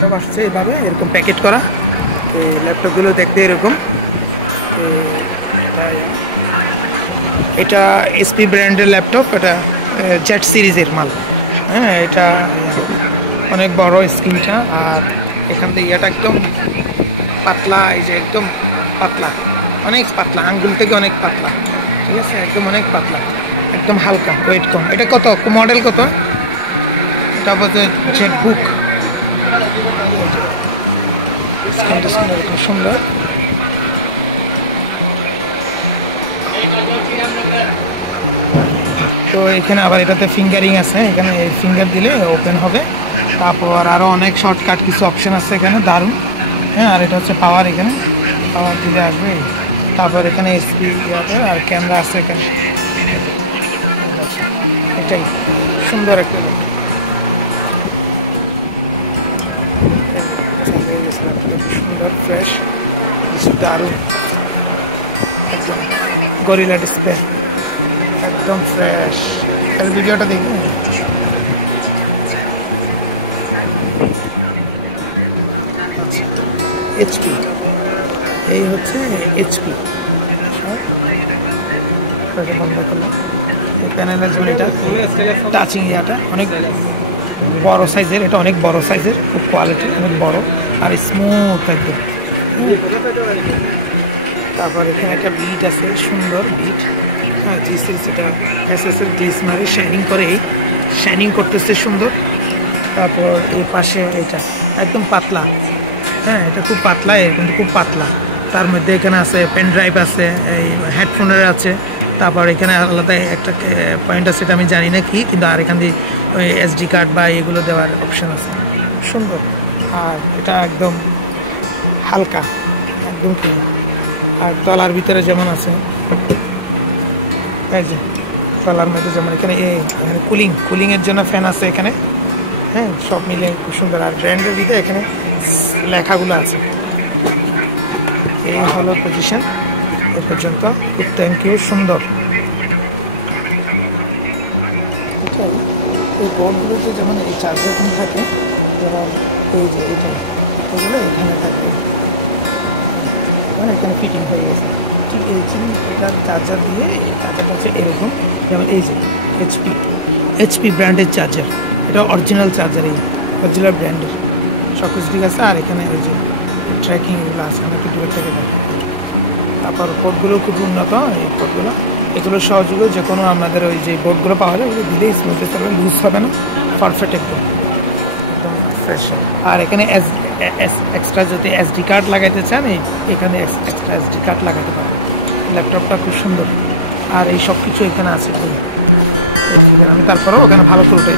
Laptop আসছে এইভাবে এরকম প্যাকেট করা। এই ল্যাপটপগুলো দেখতে এরকম। এটা এসপি ব্র্যান্ডের ল্যাপটপ, এটা জেড সিরিজের মাল। হ্যাঁ, এটা অনেক বড় স্ক্রিনটা, আর এখান থেকে এটা একদম পাতলা, এই যে একদম পাতলা, অনেক পাতলা, আঙ্গুল থেকে অনেক পাতলা, ঠিক আছে, একদম অনেক পাতলা, একদম হালকা, ওয়েট কম। এটা কত মডেল কত? এটা বলতে জেড বুক। এরকম সুন্দর। তো এখানে আবার এটাতে ফিঙ্গারিং আছে, এখানে ফিঙ্গার দিলে ওপেন হবে। তারপর আরও অনেক শর্টকাট কিছু অপশন আছে এখানে, দারুণ। হ্যাঁ, আর এটা হচ্ছে পাওয়ার, এখানে পাওয়ার দিলে আসবে। তারপর এখানে এসপি আর ক্যামেরা আছে এখানে। এটাই সুন্দর একটা সুন্দর ফ্রেশ, দারুণ, একদম গরিলা ডিসপ্লে, একদম ফ্রেশ। তাহলে ভিডিওটা দেখি। আচ্ছা, এইচপি, এই হচ্ছে এইচপি। বন্ধ করলাম। এই প্যানেলের জন্য এটা টাচিং ইয়াটা অনেক বড় সাইজের, এটা অনেক বড় সাইজের, খুব কোয়ালিটি, অনেক বড় আর স্মুথ একদম। তারপর এখানে একটা বিট আছে, সুন্দর বিট। হ্যাঁ, জি সিরিজ, এটা এসএসের গ্লিস মারে শাইনিং করে, এই শাইনিং করতেছে সুন্দর। তারপর এই পাশে এটা একদম পাতলা। হ্যাঁ, এটা খুব পাতলা, কিন্তু খুব পাতলা। তার মধ্যে এখানে আছে পেন ড্রাইভ আছে, এই হেডফোনের আছে। তারপর এখানে আলাদা একটা পয়েন্ট আছে, এটা আমি জানি না কি, কিন্তু আর এখান দিয়ে ওই এসডি কার্ড বা এগুলো দেওয়ার অপশান আছে, সুন্দর। আর এটা একদম হালকা, একদম ক্লিন। আর তলার ভিতরে যেমন আছে, এই যে তলার মধ্যে যেমন এখানে এখানে কুলিংয়ের জন্য ফ্যান আছে এখানে। হ্যাঁ, সব মিলে খুব সুন্দর। আর ব্র্যান্ডের ভিতরে এখানে লেখাগুলো আছে। এই হলো পজিশন এ পর্যন্ত। খুব থ্যাংক ইউ, সুন্দর। এটাই এই বোর্ডগুলোতে যেমন এই চার্জারগুলো থাকে, যেমন এই যে এটা, এগুলো এখানে থাকে, মানে এখানে ফিটিং হয়ে গেছে। ঠিক এই এটার চার্জার দিয়ে, এই চার্জারটা হচ্ছে এরকম, যেমন এই যে এইচপি ব্র্যান্ডের চার্জার, এটা অরিজিনাল চার্জার, এই অরিজিনাল ব্র্যান্ডের সব কিছু ঠিক আছে। আর এখানে ওই যে ট্র্যাকিং এগুলো আছে, অনেক দূরের থেকে দেয়। তারপর পোর্টগুলো খুব উন্নত, এই পোর্টগুলো, এগুলো সহযোগে যে কোনো আমাদের ওই যে বোর্ডগুলো পাওয়া যায়, ওগুলো দিলেই স্মুথলি চলবে, লুজ হবে না, পারফেক্ট একদম ফ্রেশ। আর এখানে এক্সট্রা যদি এসডি কার্ড লাগাইতে চান, এখানে এক্সট্রা এসডি কার্ড লাগাতে পারবেন। ল্যাপটপটা খুব সুন্দর, আর এই সব কিছু এখানে আছে। আমি তারপরেও ওখানে ভালো করে উঠে